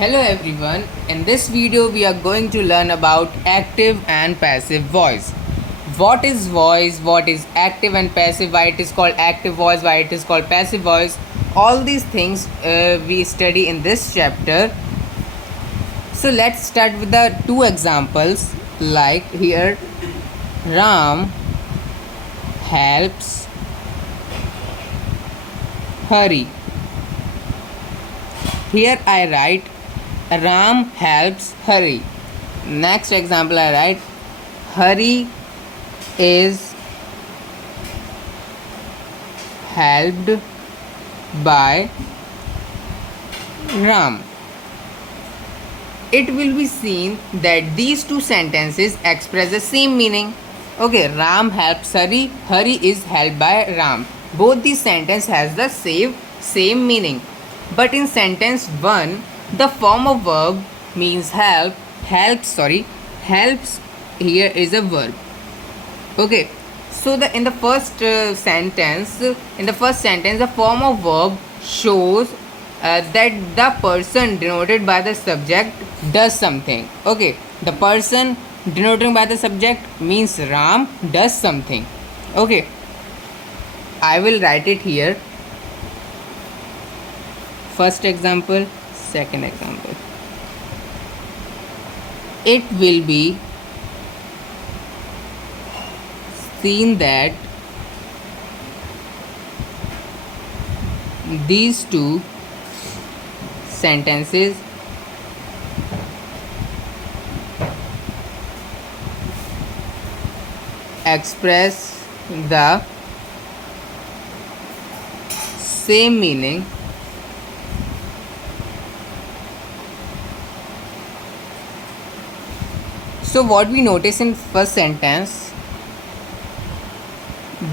Hello everyone, in this video we are going to learn about active and passive voice. What is voice, what is active and passive, why it is called active voice, why it is called passive voice. All these things we study in this chapter. So let's start with the two examples. Like here, Ram helps Hari. Here I write Ram helps Hari. Next example I write Hari is helped by Ram. It will be seen that these two sentences express the same meaning. Okay, Ram helps Hari, Hari is helped by Ram. Both these sentences has the same meaning. But in sentence 1, the form of verb means helps here is a verb. Okay, so in the first sentence the form of verb shows that the person denoted by the subject does something. Okay, the person denoted by the subject means Ram does something. Okay, I will write it here. First example, second example. It will be seen that these two sentences express the same meaning. So what we notice in first sentence,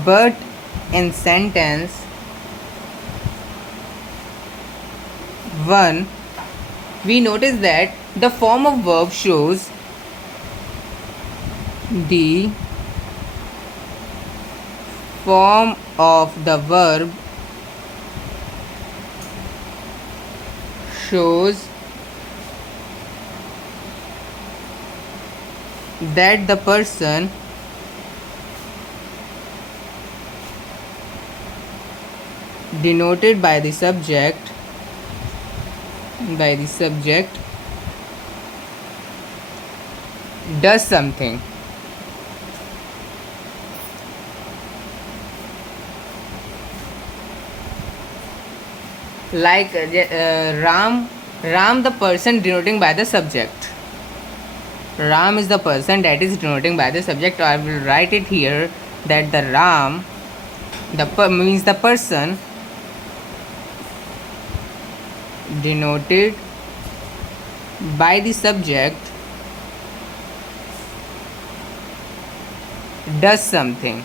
but in sentence 1 we notice that the form of verb shows the form of the verb shows that the person denoted by the subject does something. Like Ram the person denoting by the subject. Ram is the person that is denoting by the subject. I will write it here that the Ram means the person denoted by the subject does something.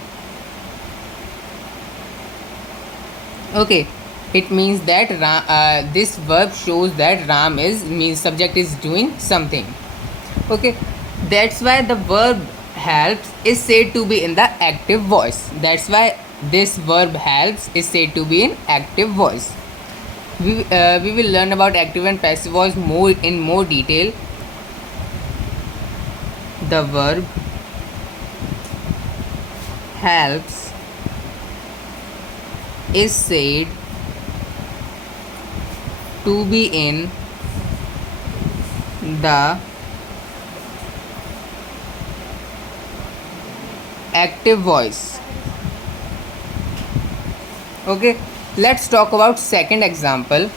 Okay, it means that this verb shows that Ram means subject is doing something. Okay, that's why the verb helps is said to be in the active voice. That's why this verb helps is said to be in active voice. We will learn about active and passive voice in more detail. The verb helps is said to be in the active voice. Okay, let's talk about second example,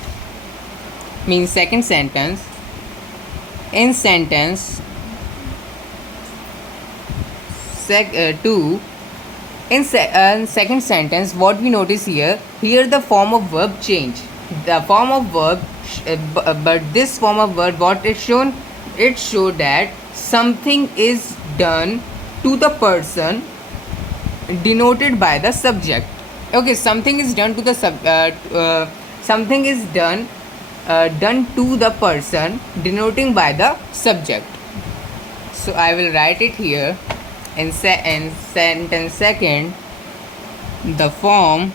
means second sentence. In sentence 2, in second sentence, what we notice here the form of verb change. The form of verb but this form of verb, what it shown, it showed that something is done to the person denoted by the subject. Okay, something is done to the something is done to the person denoting by the subject. So I will write it here in sentence second. The form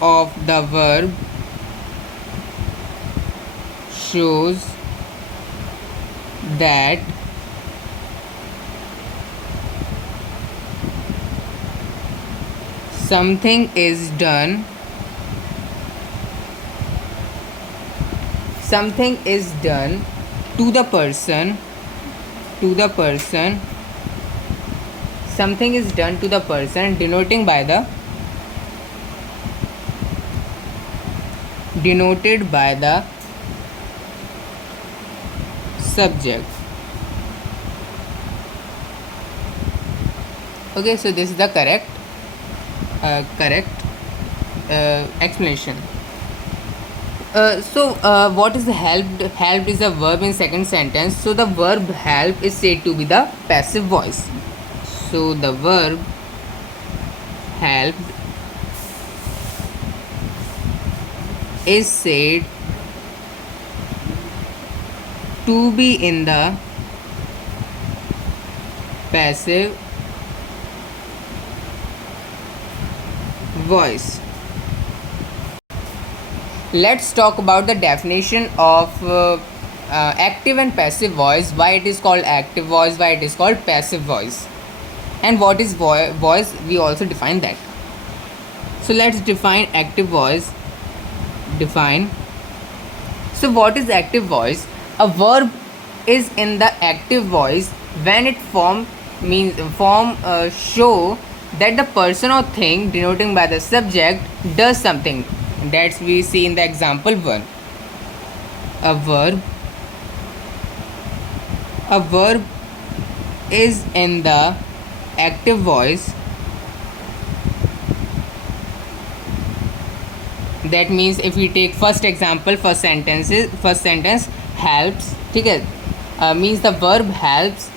of the verb shows that something is done to the person something is done to the person denoted by the subject. Okay, so this is the correct explanation. What is helped? Helped is a verb in second sentence. So the verb help is said to be the passive voice. So the verb helped is said to be in the passive voice. Let's talk about the definition of active and passive voice. Why it is called active voice, why it is called passive voice, and what is voice, we also define that. So let's define active voice. So what is active voice? A verb is in the active voice when it show that the person or thing denoting by the subject does something. That's we see in the example 1. A verb is in the active voice. That means if we take first example, first sentence helps, okay, means the verb helps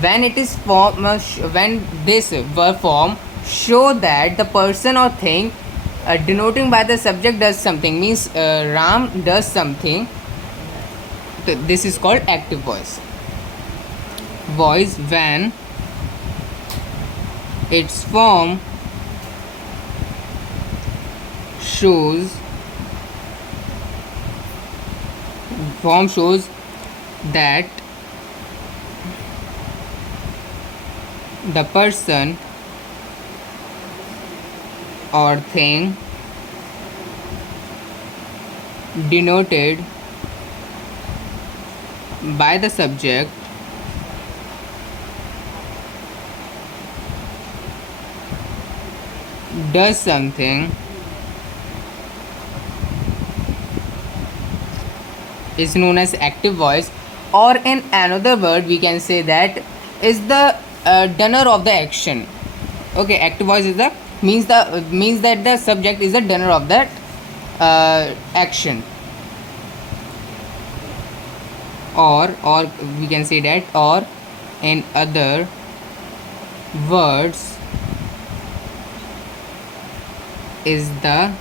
when it is when this verb form show that the person or thing denoting by the subject does something, means Ram does something. So this is called active voice when its form shows that the person or thing denoted by the subject does something, is known as active voice, or in another word we can say that is the doer of the action. Okay, active voice is the means that the subject is the doer of that action, or we can say that, or in other words is the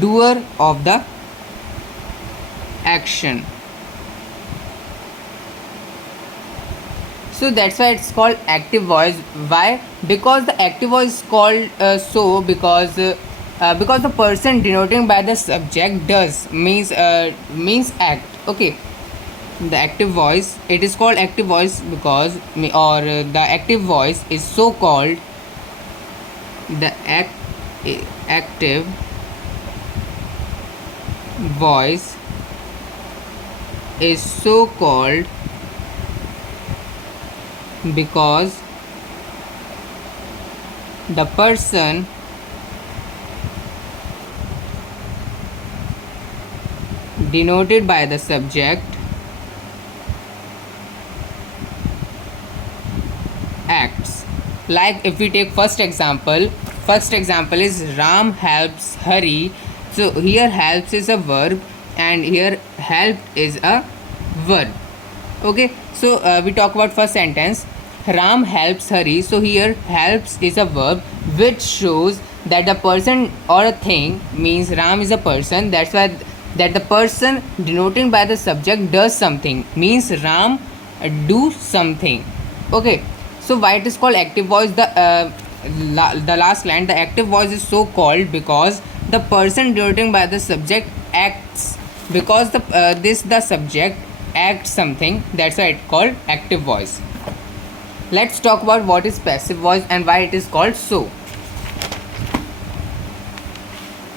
doer of the action. So that's why it's called active voice. Why? Because the active voice is called because the person denoting by the subject does means act. Okay, the active voice, it is called active voice because the active voice is so called, the active voice is so called because the person denoted by the subject acts. Like if we take first example is Ram helps Hari. So here helps is a verb and here helped is a verb. Okay, so we talk about first sentence, Ram helps Hari. So here helps is a verb which shows that the person or a thing, means Ram is a person, that's why that the person denoting by the subject does something, means Ram do something. Okay, so why it is called active voice? the last line, the active voice is so called because the person denoting by the subject acts, because the subject acts something, that's why it called active voice. Let's talk about what is passive voice and why it is called so.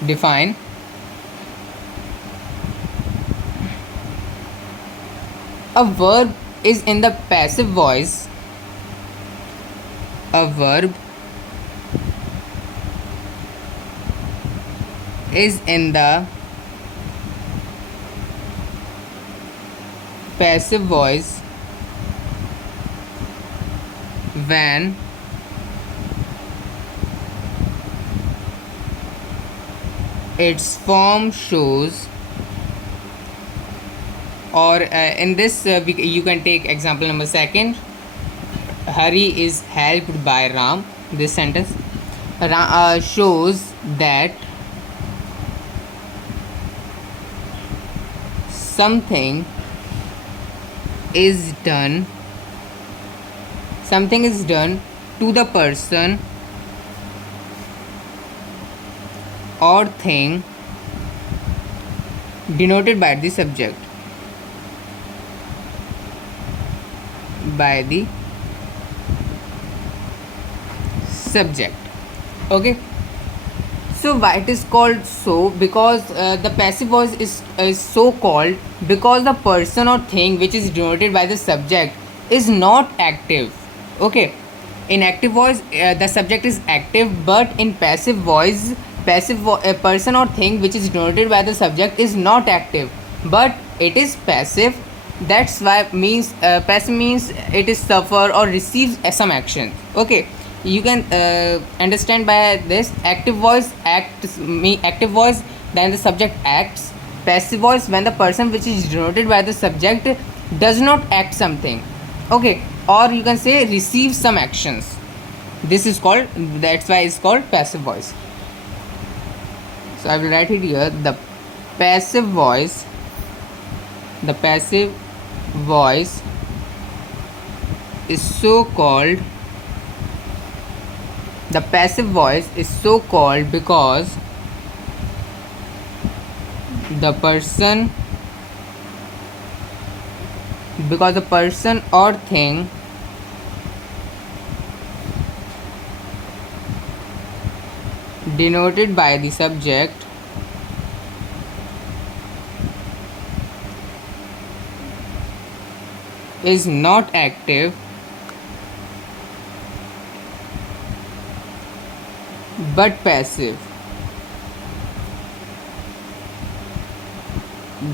Define. A verb is in the passive voice. A verb is in the passive voice when its form shows, or in this you can take example number second. Hari is helped by Ram. This sentence shows that something is done to the person or thing denoted by the subject. Okay, so why it is called so? Because the passive voice is so called because the person or thing which is denoted by the subject is not active. Okay, in active voice the subject is active, but in passive voice a person or thing which is denoted by the subject is not active, but it is passive. That's why means passive means it is suffer or receives some action. Okay, you can understand by this. Active voice active voice, then the subject acts. Passive voice, when the person which is denoted by the subject does not act something. Okay, or you can say receive some actions. This is called, that's why it's called passive voice. So I will write it here. The passive voice is so called because the person or thing denoted by the subject is not active but passive.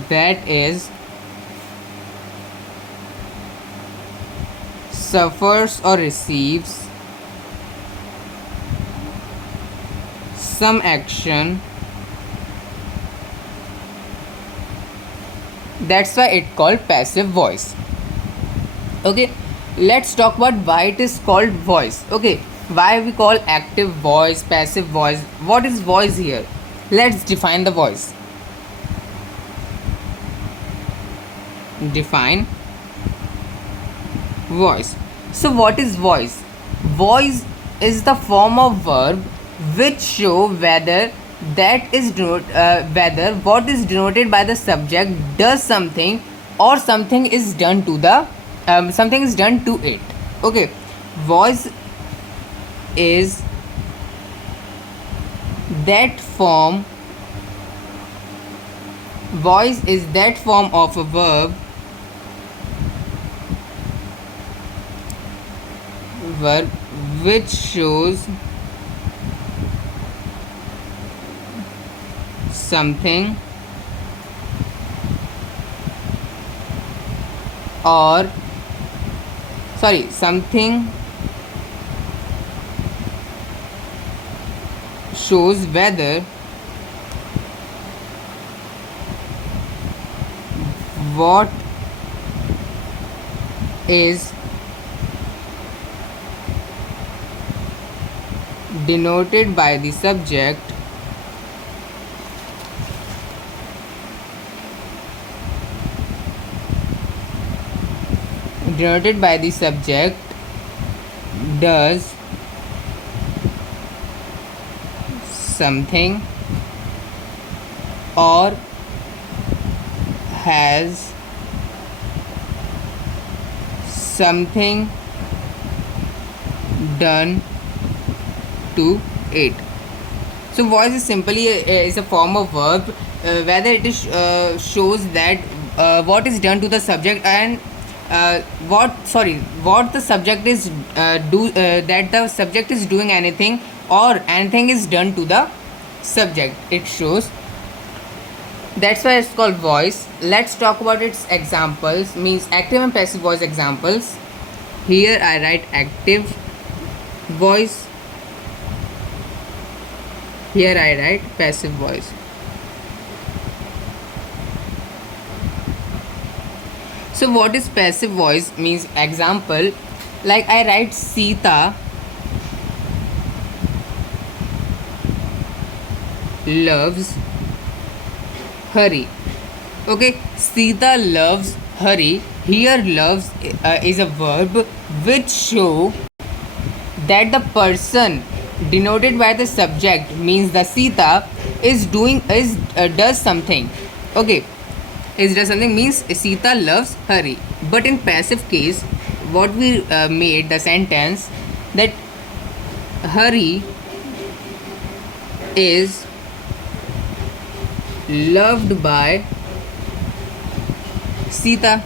That is, suffers or receives some action. That's why it called passive voice. Okay, let's talk about why it is called voice. Okay, why we call active voice, passive voice. What is voice here? Let's define the voice. Define voice. So what is voice? Voice is the form of verb which show whether whether what is denoted by the subject does something or something is done to it. Okay, voice is that form of a verb which shows something shows whether what is denoted by the subject does something or has something done to it. So voice is simply is a form of verb, whether it is shows that what is done to the subject and what the subject is that the subject is doing anything or anything is done to the subject. It shows. That's why it's called voice. Let's talk about its examples, means active and passive voice examples. Here I write active voice. Here I write passive voice. So what is passive voice? Means example, like I write Sita loves Hari. Okay, Sita loves Hari. Here loves is a verb which show that the person denoted by the subject, means the Sita, is does something. Okay, is does something means Sita loves Hari. But in passive case, what we made the sentence that Hari is loved by Sita.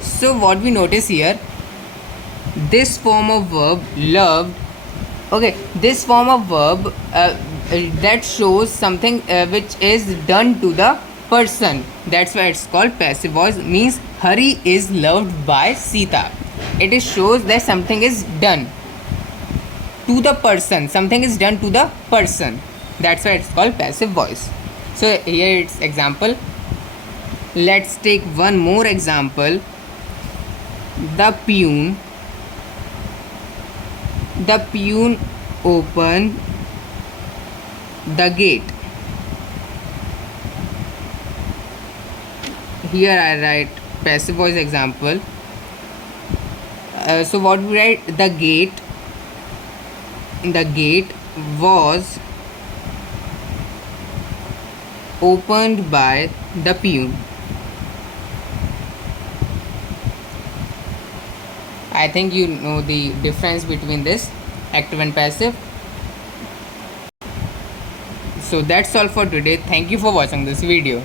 So what we notice here, this form of verb loved, okay, this form of verb that shows something which is done to the person. That's why it's called passive voice, means Hari is loved by Sita. It shows that something is done to the person, something is done to the person. That's why it's called passive voice. So here it's example. Let's take one more example. The peon opened the gate. Here I write passive voice example. So what we write, the gate was opened by the peon. I think you know the difference between this active and passive. So that's all for today. Thank you for watching this video.